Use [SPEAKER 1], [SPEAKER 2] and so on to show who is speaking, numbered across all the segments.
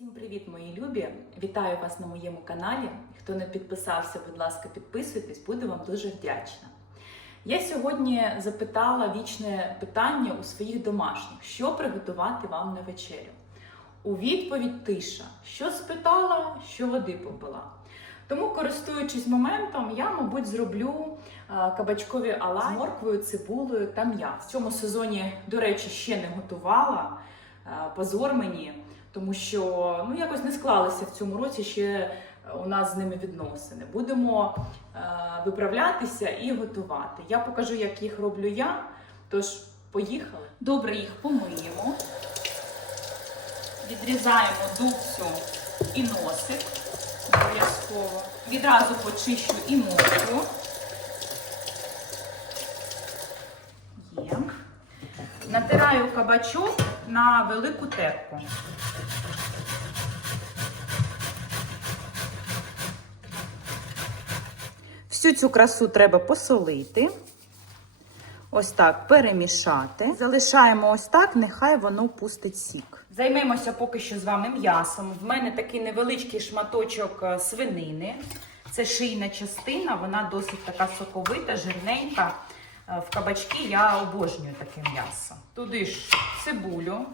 [SPEAKER 1] Всім привіт, мої любі! Вітаю вас на моєму каналі. Хто не підписався, будь ласка, підписуйтесь, буду вам дуже вдячна. Я сьогодні запитала вічне питання у своїх домашніх, що приготувати вам на вечерю. У відповідь тиша, що спитала, що води попила. Тому, користуючись моментом, я, мабуть, зроблю е, кабачкові оладі з морквою, цибулею та м'ясом. В цьому сезоні, до речі, ще не готувала. Е, Позор мені, тому що ну якось не склалися в цьому році ще у нас з ними відносини. Будемо е, виправлятися і готувати. Я покажу, як їх роблю я. Тож, поїхали. Добре їх помиємо, відрізаємо дубцю і носик. Обов'язково. Відразу почищу і моркву. Є. Натираю кабачок на велику терку. Всю цю красу треба посолити. Ось так перемішати. Залишаємо ось так, нехай воно пустить сік. Займемося поки що з вами м'ясом. В мене такий невеличкий шматочок е, свинини. Це шийна частина, вона досить така соковита, жирненька. Е, В кабачки я обожнюю таке м'ясо. Туди ж цибулю.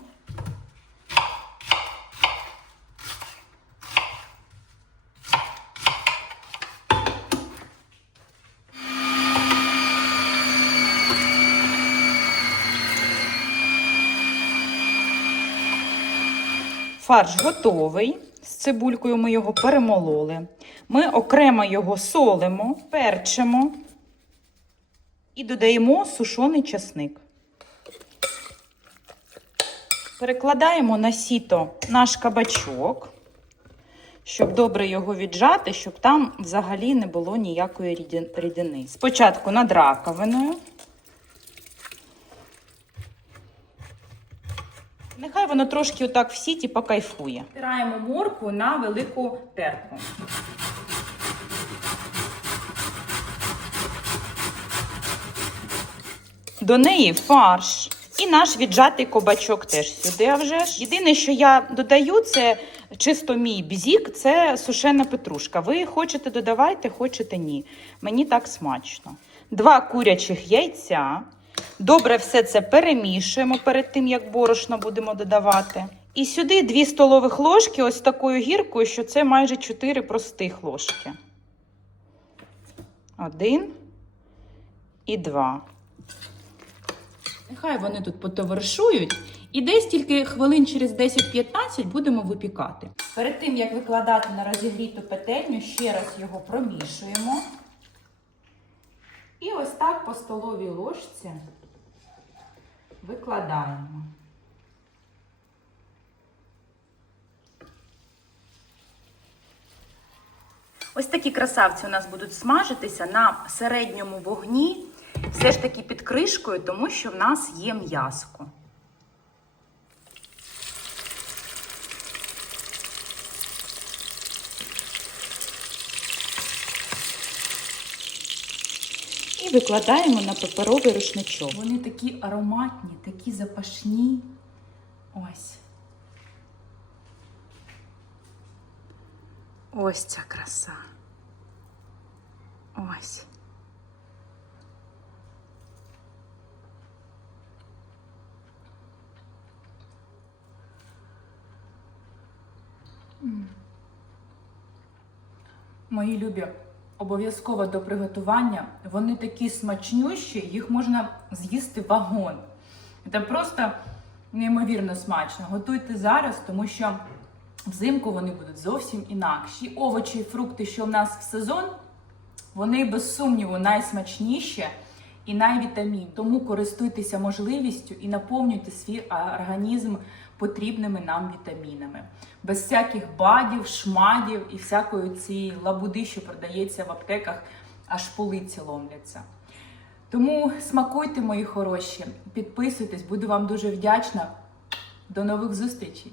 [SPEAKER 1] Фарш готовий. З цибулькою ми його перемололи. Ми окремо його солимо, перчимо і додаємо сушений часник. Перекладаємо на сіто наш кабачок, щоб добре його віджати, щоб там взагалі не було ніякої рідини. Спочатку над раковиною. Нехай воно трошки отак в сіті покайфує. Стираємо моркву на велику терку. До неї фарш. І наш віджатий кабачок теж сюди. Вже ж. Єдине, що я додаю, це чисто мій бзік, це сушена петрушка. Ви хочете додавайте, хочете ні. Мені так смачно. Два курячих яйця. Добре все це перемішуємо перед тим, як борошно будемо додавати. І сюди 2 столових ложки, ось такою гіркою, що це майже 4 простих ложки. Один і два. Нехай вони тут потоваришують. І десь тільки хвилин через 10-15 будемо випікати. Перед тим, як викладати на розігріту петельню, ще раз його промішуємо. І ось так по столовій ложці викладаємо. Ось такі красавці у нас будуть смажитися на середньому вогні, все ж таки під кришкою, тому що в нас є м'яско. І викладаємо на паперовий рушничок. Вони такі ароматні, такі запашні. Ось. Ось ця краса. Ось. Мої любі, обов'язково до приготування. Вони такі смачнющі, їх можна з'їсти вагон. Це просто неймовірно смачно. Готуйте зараз, тому що взимку вони будуть зовсім інакші. Овочі і фрукти, що в нас в сезон, вони без сумніву найсмачніші і найвітамінні. Тому користуйтеся можливістю і наповнюйте свій організм потрібними нам вітамінами. Без всяких бадів, шмадів і всякої цієї лабуди, що продається в аптеках, аж полиці ломляться. Тому смакуйте, мої хороші, підписуйтесь, буду вам дуже вдячна. До нових зустрічей!